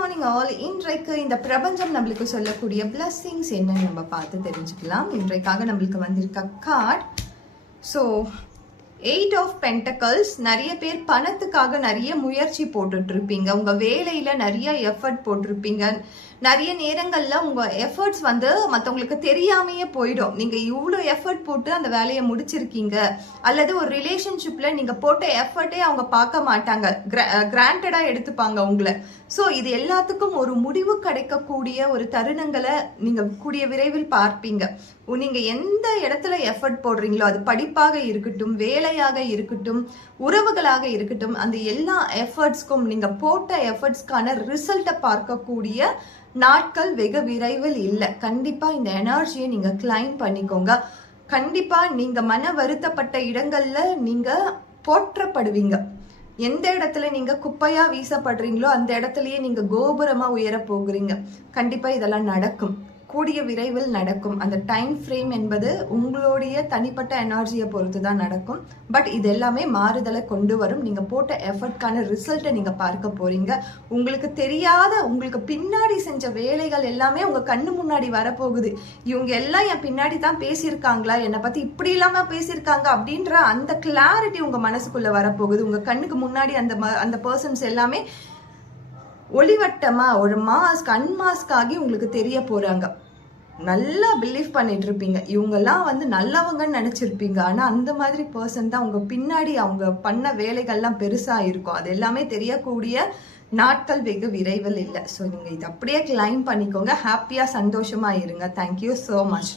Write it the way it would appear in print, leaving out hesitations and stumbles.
Morning all. இன்றைக்கு இந்த பிரபஞ்சம் நம்மளுக்கு சொல்லக்கூடிய பிளஸ்ஸிங்ஸ் என்னன்னு நம்ம பார்த்து தெரிஞ்சுக்கலாம். இன்றைக்காக நம்மளுக்கு வந்திருக்க கார்டு. So 8 of pentacles. நிறைய பேர் பணத்துக்காக நிறைய முயற்சி போட்டுட்டு இருப்பீங்க. உங்க வேலையில நிறைய எஃபர்ட் போட்டிருப்பீங்க. நிறைய நேரங்கள்ல உங்க எஃபர்ட்ஸ் மற்றவங்களுக்கு தெரியாமையே போயிடும். நீங்க இவ்வளோ எஃபர்ட் போட்டு அந்த வேலையை முடிச்சிருக்கீங்க, அல்லது ஒரு ரிலேஷன்ஷிப்ல நீங்க போட்ட எஃபர்ட்டே அவங்க பார்க்க மாட்டாங்க, கிராண்டடா எடுத்துப்பாங்க உங்களை. ஸோ இது எல்லாத்துக்கும் ஒரு முடிவு கிடைக்கக்கூடிய ஒரு தருணங்களை நீங்க கூடிய விரைவில் பார்ப்பீங்க. நீங்க எந்த இடத்துல எஃபர்ட் போடுறீங்களோ, அது படிப்பாக இருக்கட்டும், வேலையாக இருக்கட்டும், உறவுகளாக இருக்கட்டும், அந்த எல்லா எஃபர்ட்ஸ்க்கும் நீங்க போட்ட எஃபர்ட்ஸ்க்கான ரிசல்ட்டை பார்க்கக்கூடிய நாட்கள் வெகு விரைவில் இல்லை. கண்டிப்பா இந்த எனர்ஜியை நீங்க கிளைம் பண்ணிக்கோங்க. கண்டிப்பா நீங்க மன வருத்தப்பட்ட இடங்கள்ல நீங்க போற்றப்படுவீங்க. எந்த இடத்துல நீங்க குப்பையா வீசப்படுறீங்களோ அந்த இடத்துலயே நீங்க கோபுரமா உயர போகிறீங்க. கண்டிப்பா இதெல்லாம் நடக்கும், கூடிய விரைவில் நடக்கும். அந்த டைம் ஃப்ரேம் என்பது உங்களுடைய தனிப்பட்ட எனர்ஜியை பொறுத்து தான் நடக்கும். பட் இது எல்லாமே மாறுதலை கொண்டு வரும். நீங்க போட்ட எஃபர்ட்கான ரிசல்ட்டை நீங்க பார்க்க போறீங்க. உங்களுக்கு தெரியாத, உங்களுக்கு பின்னாடி செஞ்ச வேலைகள் எல்லாமே உங்க கண்ணு முன்னாடி வரப்போகுது. இவங்க எல்லாம் என் பின்னாடி தான் பேசியிருக்காங்களா, என்னை பத்தி இப்படி இல்லாம பேசியிருக்காங்க அப்படின்ற அந்த கிளாரிட்டி உங்க மனசுக்குள்ள வரப்போகுது. உங்க கண்ணுக்கு முன்னாடி அந்த பர்சன்ஸ் எல்லாமே ஒளிவட்டமா ஒரு அன்மாஸ்க் ஆகி உங்களுக்கு தெரிய போறாங்க. நல்லா பிலீவ் பண்ணிட்டு இருப்பீங்க, இவங்கெல்லாம் நல்லவங்கன்னு நினைச்சிருப்பீங்க. ஆனா அந்த மாதிரி பர்சன் தான் உங்க பின்னாடி அவங்க பண்ண வேலைகள்லாம் பெருசா இருக்கும். அது எல்லாமே தெரியக்கூடிய நாட்கள் வெகு விரைவில் இல்லை. ஸோ நீங்க இதை அப்படியே கிளைம் பண்ணிக்கோங்க. ஹாப்பியா சந்தோஷமா இருங்க. Thank you so much.